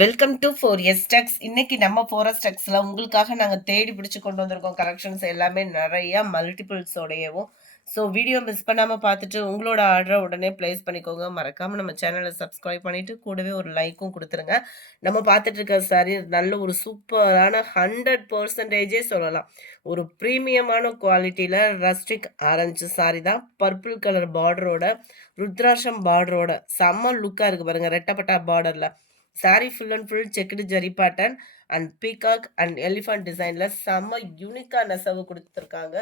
Welcome to 4S Stacks. இன்னைக்கு நம்ம 4S Stacksல உங்களுக்காக நாங்கள் தேடி பிடிச்சு கொண்டு வந்திருக்கோம் கலெக்ஷன்ஸ் எல்லாமே நிறைய மல்டிபிள்ஸோடையவும். ஸோ வீடியோ மிஸ் பண்ணாமல் பார்த்துட்டு உங்களோட ஆர்டரை உடனே பிளேஸ் பண்ணிக்கோங்க. மறக்காமல் நம்ம சேனலை சப்ஸ்கிரைப் பண்ணிவிட்டு கூடவே ஒரு லைக்கும் கொடுத்துருங்க. நம்ம பார்த்துட்டு இருக்க சாரி நல்ல ஒரு சூப்பரான 100%ஏ சொல்லலாம். ஒரு ப்ரீமியமான குவாலிட்டியில் ரஸ்டிக் ஆரஞ்சு சாரி தான். பர்பிள் கலர் பார்டரோட ருத்ராட்சம் பார்டரோட செம்ம லுக்காக இருக்குது பாருங்கள். ரெட்டப்பட்டா பார்டரில் sorry full and full checked zari pattern and peacock and elephant டிசைனில் செம்ம யூனிக்காக நெசவு கொடுத்துருக்காங்க.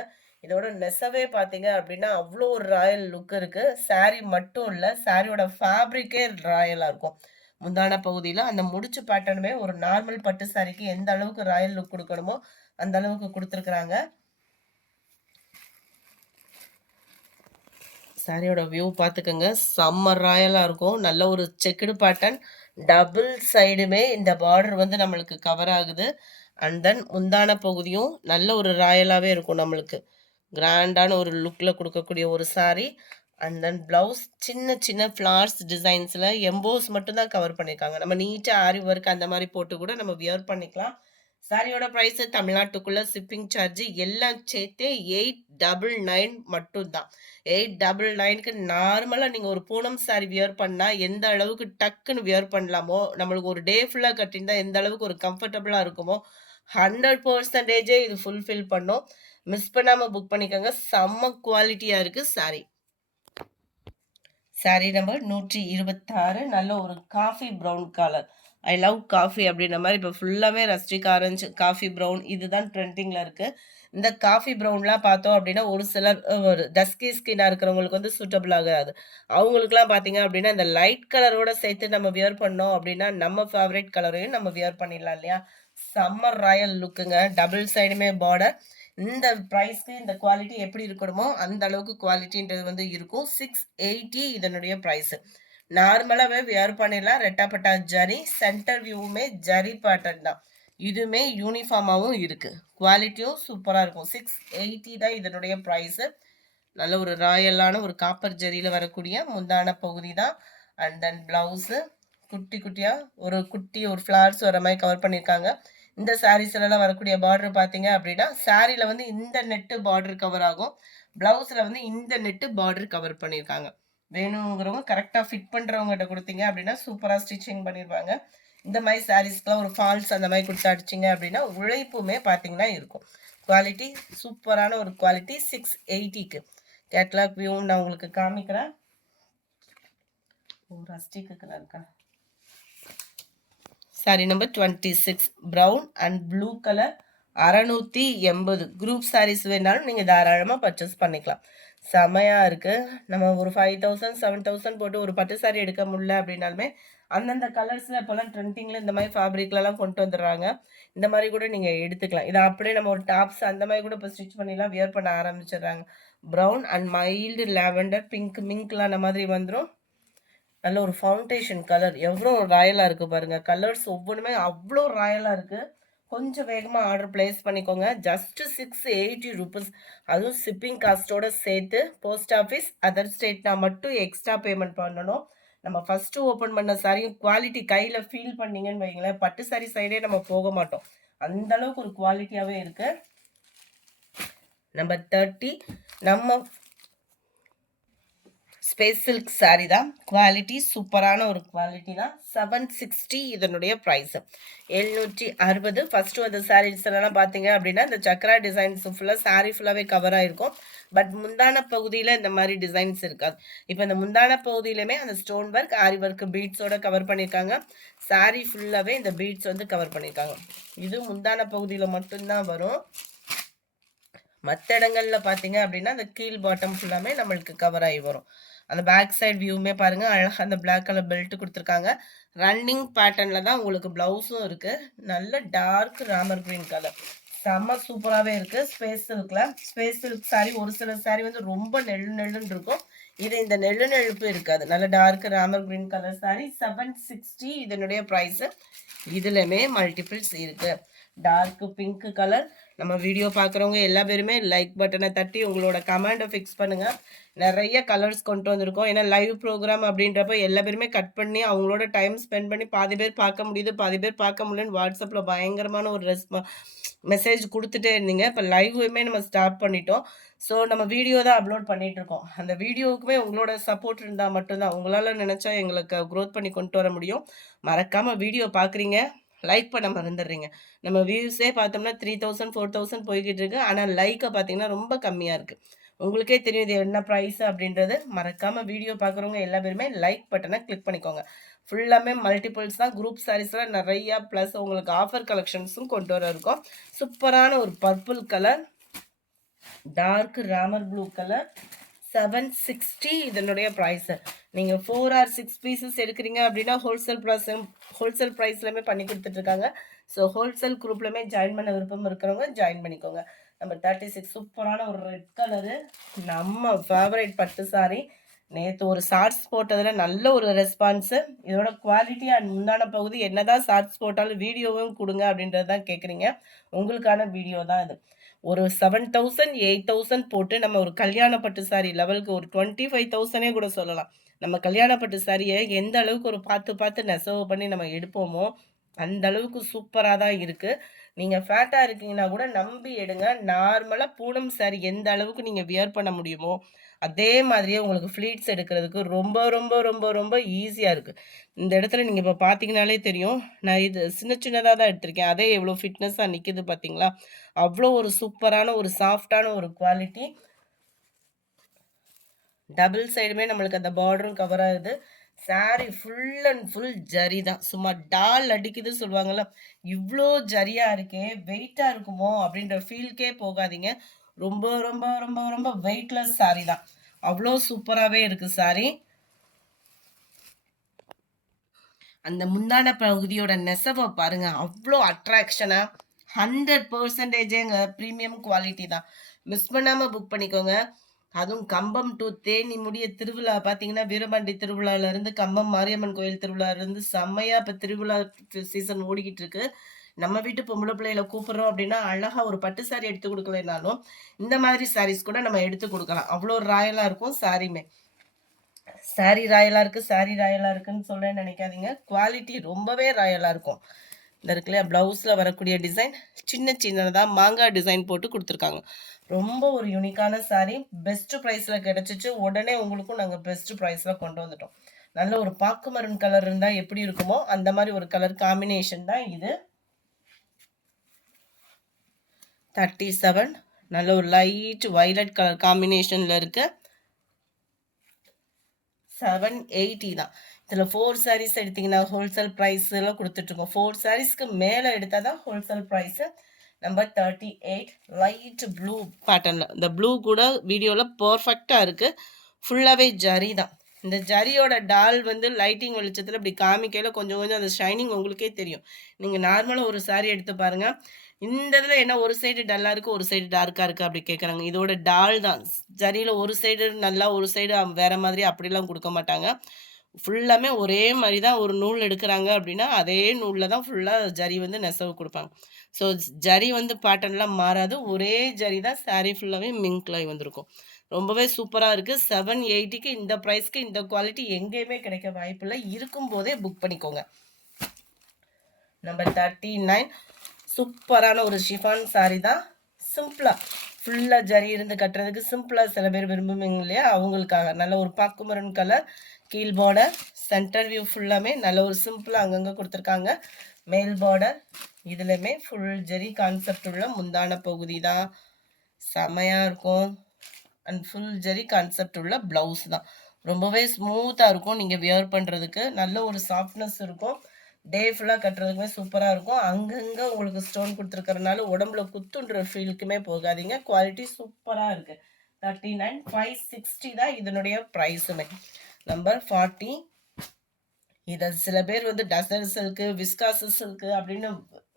இதோட நெசவே பார்த்தீங்க அப்படின்னா அவ்வளோ ஒரு ராயல் லுக் இருக்குது. சாரி மட்டும் இல்லை, சாரியோட ஃபேப்ரிக்கே ராயலாக இருக்கும். முந்தான பகுதியில் அந்த முடிச்சு பேட்டர்னுமே ஒரு நார்மல் பட்டு சாரிக்கு எந்த அளவுக்கு ராயல் லுக் கொடுக்கணுமோ அந்த அளவுக்கு கொடுத்துருக்குறாங்க. சாரியோட வியூ பார்த்துக்கோங்க, செம்ம ராயலாக இருக்கும். நல்ல ஒரு செக்குடு பேட்டர்ன், டபுள் சைடுமே இந்த பார்டர் வந்து நம்மளுக்கு கவர் ஆகுது. அண்ட் தென் முந்தான பகுதியும் நல்ல ஒரு ராயலாகவே இருக்கும். நம்மளுக்கு கிராண்டான ஒரு லுக்கில் கொடுக்கக்கூடிய ஒரு சாரி. அண்ட் தென் ப்ளவுஸ் சின்ன சின்ன ஃப்ளார்ஸ் டிசைன்ஸில் எம்போஸ் மட்டும்தான் கவர் பண்ணியிருக்காங்க. நம்ம நீட்டாக ஆரி ஒர்க் அந்த மாதிரி போட்டு கூட நம்ம வியர் பண்ணிக்கலாம். சாரியோட ப்ரைஸ் தமிழ்நாட்டுக்குள்ள ஷிப்பிங் சார்ஜ் எல்லாம் சேர்த்து 899 மட்டும்தான். 899க்கு நார்மலாக நீங்கள் ஒரு பூனம் சாரி வியர் பண்ணால் எந்த அளவுக்கு டக்குன்னு வியர் பண்ணலாமோ, நம்மளுக்கு ஒரு டே ஃபுல்லாக கட்டியிருந்தா எந்த அளவுக்கு ஒரு கம்ஃபர்டபுளாக இருக்குமோ 100%ஏ இது ஃபுல்ஃபில் பண்ணும். மிஸ் பண்ணாமல் புக் பண்ணிக்கோங்க. செம்ம குவாலிட்டியாக இருக்குது சாரி. Sorry number 126. நல்ல ஒரு coffee brown colour. I love coffee அப்படின்ற மாதிரி இப்போ ஃபுல்லாகவே ரஸ்டிக் ஆரஞ்சு காஃபி ப்ரௌன் இதுதான் ட்ரெண்டிங்கில் இருக்குது. இந்த காஃபி ப்ரௌன்லாம் பார்த்தோம் அப்படின்னா ஒரு சிலர் ஒரு டஸ்கி ஸ்கின்னாக இருக்கிறவங்களுக்கு வந்து சூட்டபிள் ஆகாது. அவங்களுக்குலாம் பார்த்தீங்க அப்படின்னா இந்த லைட் கலரோட சேர்த்து நம்ம வியர் பண்ணோம் அப்படின்னா நம்ம ஃபேவரட் கலரையும் நம்ம வியர் பண்ணிடலாம் இல்லையா? சம்மர் ராயல் லுக்குங்க. டபுள் சைடுமே பார்டர். இந்த ப்ரைஸ்க்கு இந்த குவாலிட்டி எப்படி இருக்கணுமோ அந்த அளவுக்கு குவாலிட்டின்றது வந்து இருக்கும். 680 இதனுடைய ப்ரைஸு. நார்மலாகவே வியர் பண்ணிடலாம். ரெட்டாப்பட்டா ஜரி, சென்டர் வியூவுமே ஜரி பேட்டர்ன் தான். இதுவுமே யூனிஃபார்மாகவும் இருக்குது. குவாலிட்டியும் சூப்பராக இருக்கும். 680 தான் இதனுடைய ப்ரைஸு. நல்ல ஒரு ராயலான ஒரு காப்பர் ஜரியில் வரக்கூடிய முந்தான பகுதி தான். அண்ட் தென் ப்ளவுஸு குட்டி குட்டியாக ஒரு ஃப்ளார்ஸ் வர மாதிரி கவர் பண்ணியிருக்காங்க. இந்த சாரீஸ்லாம் வரக்கூடிய பார்டர் பார்த்தீங்க அப்படின்னா சாரியில் வந்து இந்த நெட்டு பார்டர் கவர் ஆகும். ப்ளவுஸில் வந்து இந்த நெட்டு பார்டர் கவர் பண்ணியிருக்காங்க. வேணுங்கிறவங்க கரெக்டாக ஃபிட் பண்ணுறவங்ககிட்ட கொடுத்தீங்க அப்படின்னா சூப்பராக ஸ்டிச்சிங் பண்ணிடுவாங்க. இந்த மாதிரி சாரீஸ்க்குலாம் ஒரு ஃபால்ஸ் அந்த மாதிரி கொடுத்து அடிச்சிங்க அப்படின்னா உழைப்புமே பார்த்தீங்கன்னா இருக்கும். குவாலிட்டி சூப்பரான ஒரு குவாலிட்டி. 680க்கு கேட்லாக் வியூவும் நான் உங்களுக்கு காமிக்கிறேன். ரஸ்டிக்கு இருக்கா sari number 26 brown and blue colour. 680. Group saris வேணாலும் நீங்கள் தாராளமாக பர்ச்சேஸ் பண்ணிக்கலாம். செமையாக இருக்குது. நம்ம ஒரு 5000 7000 போட்டு ஒரு பட்டு சாரி எடுக்க முடியல அப்படின்னாலுமே அந்தந்த கலர்ஸில் இப்போலாம் ட்ரெண்டிங்கில் இந்த மாதிரி ஃபேப்ரிக்லலாம் கொண்டு வந்துடுறாங்க. இந்த மாதிரி கூட நீங்கள் எடுத்துக்கலாம். இதை அப்படியே நம்ம ஒரு டாப்ஸ் அந்த மாதிரி கூட இப்போ ஸ்டிச் பண்ணிலாம் வியர் பண்ண ஆரம்பிச்சிடுறாங்க. Brown and mild lavender pink மிங்க்லாம் அந்த மாதிரி வந்துடும். நல்ல ஒரு ஃபவுண்டேஷன் கலர். எவ்வளோ ராயலாக இருக்குது பாருங்கள். கலர்ஸ் ஒவ்வொன்றுமே அவ்வளோ ராயலாக இருக்குது. கொஞ்சம் வேகமாக ஆர்டர் ப்ளேஸ் பண்ணிக்கோங்க. Just 680 rupees. அதுவும் ஷிப்பிங் காஸ்ட்டோடு சேர்த்து. போஸ்ட் ஆஃபீஸ் அதர் ஸ்டேட்னா மட்டும் எக்ஸ்ட்ரா பேமெண்ட் பண்ணணும். நம்ம ஃபஸ்ட்டு ஓப்பன் பண்ண சாரியும் குவாலிட்டி கையில் ஃபீல் பண்ணிங்கன்னு வைங்களேன், பட்டு சாரி சைடே நம்ம போக மாட்டோம். அந்தளவுக்கு ஒரு குவாலிட்டியாகவே இருக்குது. நம்பர் 30 நம்ம ஸ்பேஸ் சில்க் சாரி தான். குவாலிட்டி சூப்பரான ஒரு குவாலிட்டி தான். 760 இதனுடைய ப்ரைஸு. 760. ஃபஸ்ட்டு அந்த சாரீஸ் எல்லாம் பார்த்தீங்க அப்படின்னா இந்த சக்ரா டிசைன்ஸ் ஃபுல்லாக சாரீ ஃபுல்லாகவே கவர் ஆகிருக்கும். பட் முந்தான பகுதியில் இந்த மாதிரி டிசைன்ஸ் இருக்காது. இப்போ இந்த முந்தான பகுதியிலுமே அந்த ஸ்டோன் ஒர்க் ஆரி ஒர்க் பீட்ஸோட கவர் பண்ணியிருக்காங்க. சாரீ ஃபுல்லாகவே இந்த பீட்ஸ் வந்து கவர் பண்ணியிருக்காங்க. இது முந்தான பகுதியில் மட்டும்தான் வரும். மற்ற இடங்களில் பார்த்தீங்க அப்படின்னா அந்த கீழ் பாட்டம் ஃபுல்லாமே நம்மளுக்கு கவர் ஆகி வரும். அந்த பேக் சைட் வியூவுமே பாருங்கள், அழகாக அந்த பிளாக் கலர் பெல்ட் கொடுத்துருக்காங்க. ரன்னிங் பேட்டர்னில் தான் உங்களுக்கு ப்ளவுஸும் இருக்குது. நல்ல டார்க் ராமர் க்ரீன் கலர். செம்ம சூப்பராகவே இருக்குது. ஸ்பேஸ் சில்கில் ஸ்பேஸ் சில்க் சாரி ஒரு சில சாரி வந்து ரொம்ப நெல்லுன்னு இருக்கும். இது இந்த நெழுப்பு இருக்காது. நல்ல dark Ramar green colour sari. 760 இதனுடைய ப்ரைஸு. இதுலையுமே மல்டிபிள்ஸ் இருக்குது. டார்க் பிங்க் கலர், நம்ம வீடியோ பார்க்குறவங்க எல்லா பேருமே லைக் பட்டனை தட்டி உங்களோட கமெண்டை ஃபிக்ஸ் பண்ணுங்க. நிறைய கலர்ஸ் கொண்டு வந்திருக்கோம். ஏன்னா லைவ் ப்ரோக்ராம் அப்படின்றப்ப எல்லா பேருமே கட் பண்ணி அவங்களோட டைம் ஸ்பெண்ட் பண்ணி பாதி பேர் பார்க்க முடியுது, பாதி பேர் பார்க்க முடியலன்னு வாட்ஸ்அப்பில் பயங்கரமான ஒரு மெசேஜ் குடுத்துட்டே இருந்தீங்க. இப்ப லைவ்வுமே நம்ம ஸ்டார்ட் பண்ணிட்டோம். ஸோ நம்ம வீடியோ தான் அப்லோட் பண்ணிட்டு இருக்கோம். அந்த வீடியோவுக்குமே உங்களோட சப்போர்ட் இருந்தா மட்டும் தான். உங்களால நினைச்சா எங்களுக்கு குரோத் பண்ணி கொண்டு வர முடியும். மறக்காம வீடியோ பார்க்குறீங்க, லைக் பண்ண மறந்துடுறீங்க. நம்ம வியூஸே பார்த்தோம்னா 3000, 4000 போய்க்கிட்டு இருக்கு. ஆனா லைக்க பார்த்தீங்கன்னா ரொம்ப கம்மியா இருக்கு. உங்களுக்கே தெரியும் இது என்ன பிரைஸ் அப்படின்றது. மறக்காம வீடியோ பார்க்குறவங்க எல்லா பேருமே லைக் பட்டனை கிளிக் பண்ணிக்கோங்க. ஃபுல்லாமே மல்டிபிள்ஸ் தான். குரூப் சாரீஸ்லாம் நிறையா ப்ளஸ் உங்களுக்கு ஆஃபர் கலெக்ஷன்ஸும் கொண்டு வர இருக்கோம். சூப்பரான ஒரு purple colour, dark Ramar blue colour, 760 இதனுடைய ப்ரைஸ். நீங்கள் 4 or 6 பீசஸ் எடுக்கிறீங்க அப்படின்னா ஹோல்சேல் ப்ரைஸ்லையுமே பண்ணி கொடுத்துட்ருக்காங்க. ஸோ ஹோல்சேல் குரூப்லையுமே ஜாயின் பண்ண விருப்பம் இருக்கிறவங்க ஜாயின் பண்ணிக்கோங்க. நம்பர் 36 சூப்பரான ஒரு ரெட் கலரு, நம்ம ஃபேவரட் பட்டு சாரி. நேற்று ஒரு ஷார்ட்ஸ் போட்டதில் நல்ல ஒரு ரெஸ்பான்ஸு. இதோட குவாலிட்டி அண்ட் முந்தான பகுதி என்னதான் ஷார்ட்ஸ் போட்டாலும் வீடியோவும் கொடுங்க அப்படின்றது தான் கேட்குறீங்க. உங்களுக்கான வீடியோ தான் இது. ஒரு 7000 8000 போட்டு நம்ம ஒரு கல்யாண பட்டு சாரி லெவலுக்கு ஒரு 25,000 கூட சொல்லலாம். நம்ம கல்யாண பட்டு சாரியை எந்த அளவுக்கு ஒரு பார்த்து பார்த்து நெசவு பண்ணி நம்ம எடுப்போமோ அந்த அளவுக்கு சூப்பராக தான் இருக்குது. நீங்கள் ஃபேட்டாக இருக்கீங்கன்னா கூட நம்பி எடுங்க. நார்மலாக பூனம் சாரி எந்த அளவுக்கு நீங்கள் வியர் பண்ண முடியுமோ அதே மாதிரியே உங்களுக்கு ஃப்ளீட்ஸ் எடுக்கிறதுக்கு ரொம்ப ரொம்ப ரொம்ப ரொம்ப ஈஸியாக இருக்குது. இந்த இடத்துல நீங்கள் இப்போ பார்த்தீங்கனாலே தெரியும். நான் இது சின்ன சின்னதாக தான் எடுத்திருக்கேன். அதே எவ்வளோ ஃபிட்னஸாக நிற்கிது பார்த்தீங்களா? அவ்வளோ ஒரு சூப்பரான ஒரு சாஃப்டான ஒரு குவாலிட்டி. டபுள் சைடுமே நம்மளுக்கு அந்த பார்டரும் கவர் ஆகுது. Sorry full and full zari தான். சும்மா டால் அடிக்குது சொல்லுவாங்கல்ல, இவ்வளோ ஜரியா இருக்கே, வெயிட்டா இருக்குமோ அப்படின்ற ஃபீல்கே போகாதீங்க. ரொம்ப ரொம்ப ரொம்ப ரொம்ப வெயிட்லெஸ் சாரி தான். அவ்வளோ சூப்பராகவே இருக்கு சாரி. அந்த முந்தான பகுதியோட நெசவை பாருங்க, அவ்வளோ அட்ராக்ஷனா 100%ங்க ப்ரீமியம் குவாலிட்டி தான். மிஸ் பண்ணாம புக் பண்ணிக்கோங்க. அதுவும் கம்பம் டு தேனி முடிய திருவிழா பார்த்தீங்கன்னா, வீரபாண்டி திருவிழாலேருந்து கம்பம் மாரியம்மன் கோயில் திருவிழாலேருந்து செம்மையா இப்போ திருவிழா சீசன் ஓடிக்கிட்டு இருக்கு. நம்ம வீட்டு பொம்பளை பிள்ளைகளை கூப்பிடுறோம் அப்படின்னா அழகா ஒரு பட்டு சாரி எடுத்து கொடுக்கலனாலும் இந்த மாதிரி சாரீஸ் கூட நம்ம எடுத்து கொடுக்கலாம். அவ்வளோ ராயலா இருக்கும் சாரியுமே. சாரி ராயலா இருக்கு, சாரி ராயலா இருக்குன்னு சொல்றேன்னு நினைக்காதீங்க. குவாலிட்டி ரொம்பவே ராயலா இருக்கும். இந்த இருக்குல்ல பிளவுஸ்ல வரக்கூடிய டிசைன் சின்ன சின்னதா மாங்காய் டிசைன் போட்டு கொடுத்துருக்காங்க. ரொம்ப ஒரு யூனிக்கான சாரி. பெஸ்ட் ப்ரைஸ்ல கிடைச்சிச்சு. உடனே உங்களுக்கும் நாங்கள் பெஸ்ட் ப்ரைஸ்ல கொண்டு வந்துட்டோம். நல்ல ஒரு பாக்கு மரூன் கலர் இருந்தால் எப்படி இருக்குமோ அந்த மாதிரி ஒரு கலர் காம்பினேஷன் தான் இது. 37 நல்ல ஒரு லைட் வயலட் கலர் காம்பினேஷன்ல இருக்கு. 780 தான். இதில் 4 சாரீஸ் எடுத்தீங்கன்னா ஹோல்சேல் ப்ரைஸ் எல்லாம் கொடுத்துட்ருக்கோம். 4 சாரீஸ்க்கு மேலே எடுத்தால் தான் wholesale price. Number 38 light blue பேட்டர்னில். இந்த ப்ளூ கூட வீடியோவில் பர்ஃபெக்டாக இருக்குது. ஃபுல்லாகவே ஜரி தான். இந்த ஜரியோட டால் வந்து லைட்டிங் வெளிச்சத்தில் இப்படி காமிக்கையில் கொஞ்சம் கொஞ்சம் அந்த ஷைனிங் உங்களுக்கே தெரியும். நீங்கள் நார்மலாக ஒரு சாரீ எடுத்து பாருங்கள். இந்த இதில் என்ன ஒரு சைடு டல்லாக இருக்குது, ஒரு சைடு டார்க்காக இருக்குது அப்படி கேட்குறாங்க. இதோட டால் தான். ஜரியில் ஒரு சைடு நல்லா, ஒரு சைடு வேறு மாதிரி அப்படிலாம் கொடுக்க மாட்டாங்க. ஃபுல்லாமே ஒரே மாதிரி தான். ஒரு நூல் எடுக்கிறாங்க அப்படின்னா அதே நூலில் தான் ஃபுல்லாக ஜரி வந்து நெசவு கொடுப்பாங்க. ஸோ ஜரி வந்து பேட்டர்ன்லாம் மாறாது. ஒரே ஜரி தான் சாரீ ஃபுல்லாகவே மிங்க்லாய் வந்திருக்கும். ரொம்பவே சூப்பராக இருக்குது. 780க்கு இந்த ப்ரைஸ்க்கு இந்த குவாலிட்டி எங்கேயுமே கிடைக்க வாய்ப்பில்லை. இருக்கும் போதே புக் பண்ணிக்கோங்க. நம்பர் 39 சூப்பரான ஒரு ஷிஃபான் சாரி தான். சிம்பிளாக ஃபுல்லாக ஜரி இருந்து கட்டுறதுக்கு சிம்பிளாக சில பேர் விரும்புவீங்க இல்லையா, அவங்களுக்காக நல்ல ஒரு பாக்கு மரூன் கலர் கீழ் பார்டர், சென்டர் வியூ ஃபுல்லாமே நல்ல ஒரு சிம்பிளாக அங்கங்கே கொடுத்துருக்காங்க. மேல் பார்டர் இதுலையுமே ஃபுல் ஜெரி கான்செப்ட் உள்ள முந்தான பகுதி தான். செமையாக இருக்கும். அண்ட் ஃபுல் ஜெரி கான்செப்ட் உள்ள ப்ளவுஸ் தான். ரொம்பவே ஸ்மூத்தாக இருக்கும். நீங்கள் வியர் பண்ணுறதுக்கு நல்ல ஒரு சாஃப்ட்னஸ் இருக்கும். டே ஃபுல்லாக கட்டுறதுக்குமே சூப்பராக இருக்கும். அங்கங்கே உங்களுக்கு ஸ்டோன் கொடுத்துருக்கறனால உடம்புல குத்துன்ற ஃபீலுக்குமே போகாதீங்க. குவாலிட்டி சூப்பராக இருக்குது. 39 560 தான் இதனுடைய ப்ரைஸுமே. நம்பர் 40 இதை சில பேர் வந்து டசர் சில்க்கு, விஸ்காஸ் சில்க்கு அப்படின்னு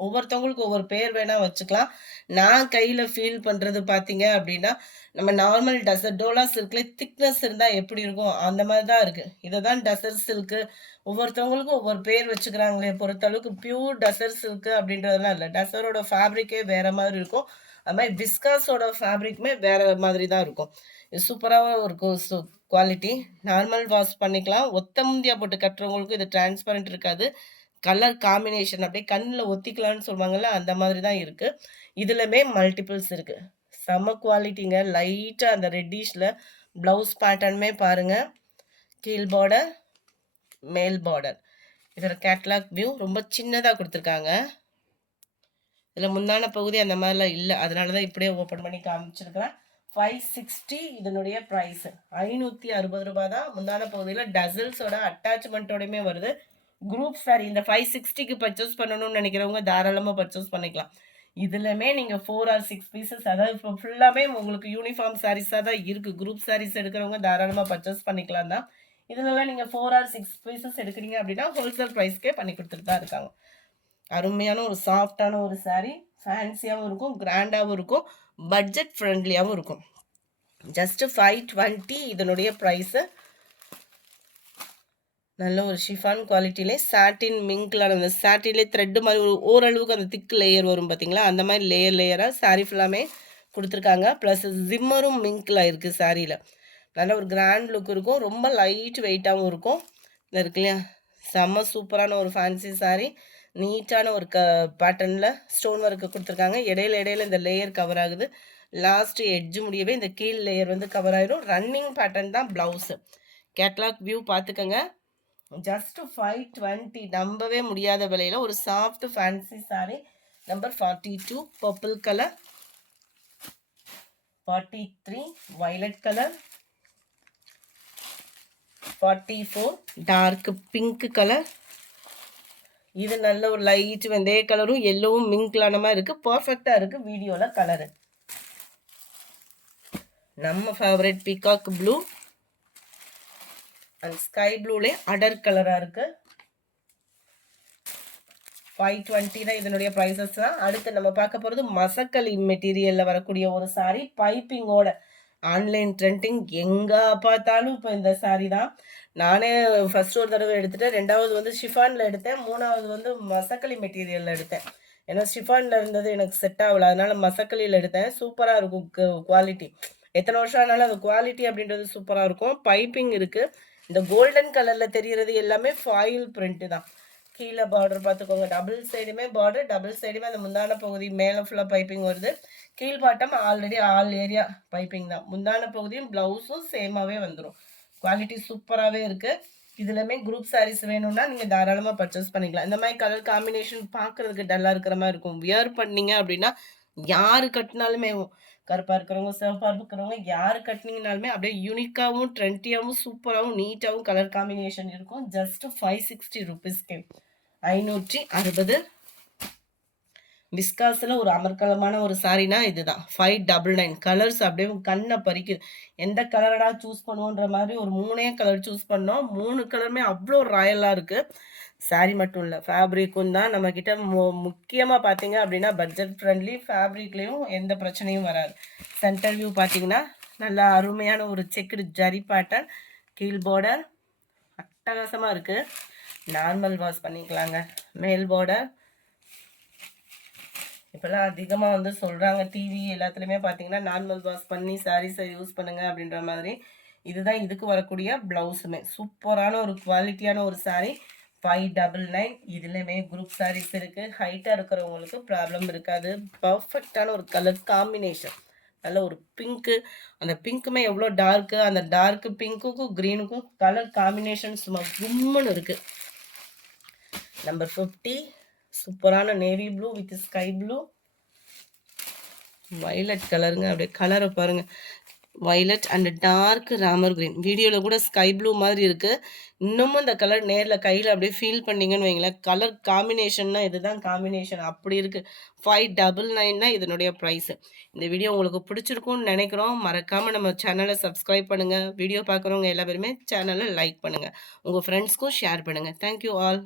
ஒவ்வொருத்தவங்களுக்கு ஒவ்வொரு பேர் வேணால் வச்சுக்கலாம். நான் கையில் ஃபீல் பண்ணுறது பார்த்தீங்க அப்படின்னா நம்ம நார்மல் டசர் டோலா சில்க்லேயே திக்னஸ் இருந்தால் எப்படி இருக்கும் அந்த மாதிரி தான் இருக்குது. இதை தான் டசர் சில்க்கு ஒவ்வொருத்தவங்களுக்கும் ஒவ்வொரு பேர் வச்சுக்கிறாங்களே பொறுத்தளவுக்கு பியூர் டசர் சில்க்கு அப்படின்றதெல்லாம் இல்லை. டசரோட ஃபேப்ரிக்கே வேறு மாதிரி இருக்கும். அது மாதிரி விஸ்காஸோட ஃபேப்ரிக்குமே வேற மாதிரி தான் இருக்கும். இது சூப்பராகவும் இருக்கும். குவாலிட்டி நார்மல் வாஷ் பண்ணிக்கலாம். ஒத்த முந்தியா போட்டு கட்டுறவங்களுக்கு இது டிரான்ஸ்பரண்ட் இருக்காது. கலர் காம்பினேஷன் அப்படியே கண்ணில் ஒத்திக்கலாம்னு சொல்லுவாங்கல்ல, அந்த மாதிரி தான் இருக்கு. இதுலமே மல்டிபிள்ஸ் இருக்கு. செம்ம குவாலிட்டிங்க. லைட்டா அந்த ரெட்டிஷ்ல பிளவுஸ் பேட்டர்னுமே பாருங்க. கீழ் பார்டர், மேல் பார்டர். இதோட கேட்லாக் வியூ ரொம்ப சின்னதா குடுத்துருக்காங்க. இதுல முந்தான பகுதி அந்த மாதிரிலாம் இல்ல. அதனால தான் இப்படியே ஓப்பன் பண்ணி காமிச்சிருக்கிறேன். 560 இதனுடைய பிரைஸ். 560 ரூபாய் தான். முந்தான பகுதியில டசல்ஸோட அட்டாச்மெண்ட்டோடயுமே வருது. குரூப் சாரி இந்த 560க்கு பர்ச்சேஸ் பண்ணணும்னு நினைக்கிறவங்க தாராளமா பர்ச்சேஸ் பண்ணிக்கலாம். இதுலமே நீங்க 4 ஆர் 6 பீசஸ், அதாவது இப்போ ஃபுல்லாமே உங்களுக்கு யூனிஃபார்ம் சாரீஸா தான் இருக்கு. குரூப் சாரீஸ் எடுக்கிறவங்க தாராளமா பர்ச்சேஸ் பண்ணிக்கலாம் தான். இதுலலாம் நீங்க 4 ஆர் 6 பீசஸ் எடுக்கிறீங்க அப்படின்னா ஹோல்சேல் ப்ரைஸ்க்கே பண்ணி கொடுத்துட்டு தான் இருக்காங்க. அருமையான ஒரு சாஃப்டான ஒரு சாரீ. ஃபேன்சியாகவும் இருக்கும், கிராண்டாகவும் இருக்கும், பட்ஜெட் ஃப்ரெண்ட்லியாகவும் இருக்கும். ஜஸ்ட் 520 இதனுடைய ப்ரைஸு. நல்ல ஒரு ஷிஃபான் குவாலிட்டிலே சாட்டின் மிங்க்ல அந்த சாட்டின்லேயே த்ரெட்டு மாதிரி ஓரளவுக்கு அந்த திக் லேயர் வரும் பார்த்தீங்களா, அந்த மாதிரி லேயராக சாரீ ஃபுல்லாமே கொடுத்துருக்காங்க. ப்ளஸ் ஜிம்மரும் மிங்க்ல இருக்குது சாரியில். நல்ல ஒரு கிராண்ட் லுக் இருக்கும். ரொம்ப லைட் வெயிட்டாகவும் இருக்கும். இருக்கு இல்லையா, செம்ம சூப்பரான ஒரு ஃபேன்சி சாரீ. நீட்டான ஒரு பேட்டர்னில் ஸ்டோன் ஒர்க்கு கொடுத்துருக்காங்க. இடையில இந்த லேயர் கவர் ஆகுது. லாஸ்ட் எட்ஜு முடியவே இந்த கீழ் லேயர் வந்து கவர் ஆயிரும். ரன்னிங் பேட்டர்ன் தான் ப்ளவுஸு. கேட்லாக் வியூ பார்த்துக்கோங்க. ஜஸ்ட் 520 நம்பவே முடியாத விலையில ஒரு soft fancy sari. Number 42 purple colour, 43 violet colour, 44 dark pink colour. இது நல்ல ஒரு லைட் வெந்தய கலரும் எல்லோவும் மிங்க்லான மாதிரி இருக்கு. பர்ஃபெக்டா இருக்கு வீடியோல கலரு. நம்ம favourite peacock blue and sky ப்ளூலே அடர் கலரா இருக்கு. 520 தான் இதனுடைய ப்ரைஸஸ் தான். அடுத்து நம்ம பார்க்க போகிறது மசக்கலி மெட்டீரியலில் வரக்கூடிய ஒரு சாரீ பைப்பிங்கோட. ஆன்லைன் ட்ரெண்டிங் எங்கே பார்த்தாலும் இப்போ இந்த சாரீ தான். நானே ஃபர்ஸ்ட் ஒரு தடவை எடுத்துட்டேன், ரெண்டாவது வந்து ஷிஃபானில் எடுத்தேன், மூணாவது வந்து மசக்கலி மெட்டீரியலில் எடுத்தேன். ஏன்னா ஷிஃபானில் இருந்தது எனக்கு செட் ஆகலை, அதனால மசக்கலியில் எடுத்தேன். சூப்பராக இருக்கும் குவாலிட்டி. எத்தனை வருஷம் ஆனாலும் அந்த குவாலிட்டி அப்படின்றது சூப்பராக இருக்கும். பைப்பிங் இருக்குது. இந்த கோல்டன் கலரில் தெரிகிறது எல்லாமே ஃபாயில் பிரிண்ட்டு தான். கீழே பார்டர் பார்த்துக்கோங்க, டபுள் சைடுமே பார்டர், டபுள் சைடுமே அந்த முந்தான பகுதி மேலே ஃபுல்லாக பைப்பிங் வருது. கீழ்பாட்டம் ஆல்ரெடி ஆல் ஏரியா பைப்பிங் தான். முந்தான பகுதியும் ப்ளவுஸும் சேமாகவே வந்துடும். குவாலிட்டி சூப்பராகவே இருக்குது. இதுலமே குரூப் சாரீஸ் வேணும்னா நீங்கள் தாராளமாக பர்ச்சேஸ் பண்ணிக்கலாம். இந்த மாதிரி கலர் காம்பினேஷன் பார்க்குறதுக்கு டல்லாக இருக்கிற மாதிரி இருக்கும். வியர் பண்ணீங்க அப்படின்னா யார் கட்டினாலுமே, கருப்பாக இருக்கிறவங்க சிவப்பாக இருக்கிறவங்க யார் கட்டினீங்கனாலுமே அப்படியே யூனிக்காகவும் ட்ரெண்டியாகவும் சூப்பராகவும் நீட்டாகவும் கலர் காம்பினேஷன் இருக்கும். ஜஸ்ட் 560 ருபீஸ்க்கு 560. விஸ்காஸில் ஒரு அமர்க்கலமான ஒரு சாரீனா இதுதான். 599. கலர்ஸ் அப்படியே கண்ணை பறிக்குது. எந்த கலரடா சூஸ் பண்ணுவோன்ற மாதிரி ஒரு 3 கலர் சூஸ் பண்ணோம். 3 கலருமே அவ்வளோ ராயலாக இருக்குது. சாரீ மட்டும் இல்லை, ஃபேப்ரிக்கும் தான் நம்மக்கிட்ட முக்கியமாக பார்த்தீங்க அப்படின்னா பட்ஜெட் ஃப்ரெண்ட்லி. ஃபேப்ரிக்லேயும் எந்த பிரச்சனையும் வராது. சென்டர் வியூ பார்த்தீங்கன்னா நல்லா அருமையான ஒரு செக்குடு ஜரி பேட்டர்ன். கீழ் பார்டர் அட்டகாசமாக இருக்குது. நார்மல் வாஷ் பண்ணிக்கலாங்க. மேல் பார்டர் இப்போல்லாம் அதிகமாக வந்து சொல்கிறாங்க, டிவி எல்லாத்துலேயுமே பார்த்தீங்கன்னா நார்மல் வாஷ் பண்ணி சாரீஸை யூஸ் பண்ணுங்க அப்படின்ற மாதிரி. இதுதான் இதுக்கு வரக்கூடிய ப்ளவுஸுமே. சூப்பரான ஒரு குவாலிட்டியான ஒரு சாரீ. 599. இதுலேயுமே குரூப் சாரீஸ் இருக்குது. ஹைட்டாக இருக்கிறவங்களுக்கு ப்ராப்ளம் இருக்காது. பர்ஃபெக்டான ஒரு கலர் காம்பினேஷன். நல்ல ஒரு பிங்க்கு, அந்த பிங்க்குமே எவ்வளோ டார்க்கு, அந்த டார்க்கு பிங்க்குக்கும் க்ரீனுக்கும் கலர் காம்பினேஷன் சும்மா கும்முன்னு இருக்குது. நம்பர் 50 சூப்பரான navy blue with sky blue, violet கலருங்க. அப்படியே கலரை பாருங்க, violet and dark Ramar green. வீடியோவில் கூட ஸ்கை ப்ளூ மாதிரி இருக்குது. இன்னமும் இந்த கலர் நேரில் கையில் அப்படியே ஃபீல் பண்ணிங்கன்னு வைங்களேன். கலர் காம்பினேஷன்னா இதுதான் காம்பினேஷன், அப்படி இருக்குது. 599 தான் இதனுடைய ப்ரைஸு. இந்த வீடியோ உங்களுக்கு பிடிச்சிருக்கும்னு நினைக்கிறோம். மறக்காமல் நம்ம சேனலை சப்ஸ்கிரைப் பண்ணுங்கள். வீடியோ பார்க்குறவங்க எல்லா பேருமே சேனலை லைக் பண்ணுங்கள். உங்கள் ஃப்ரெண்ட்ஸ்க்கும் ஷேர் பண்ணுங்கள். Thank you all.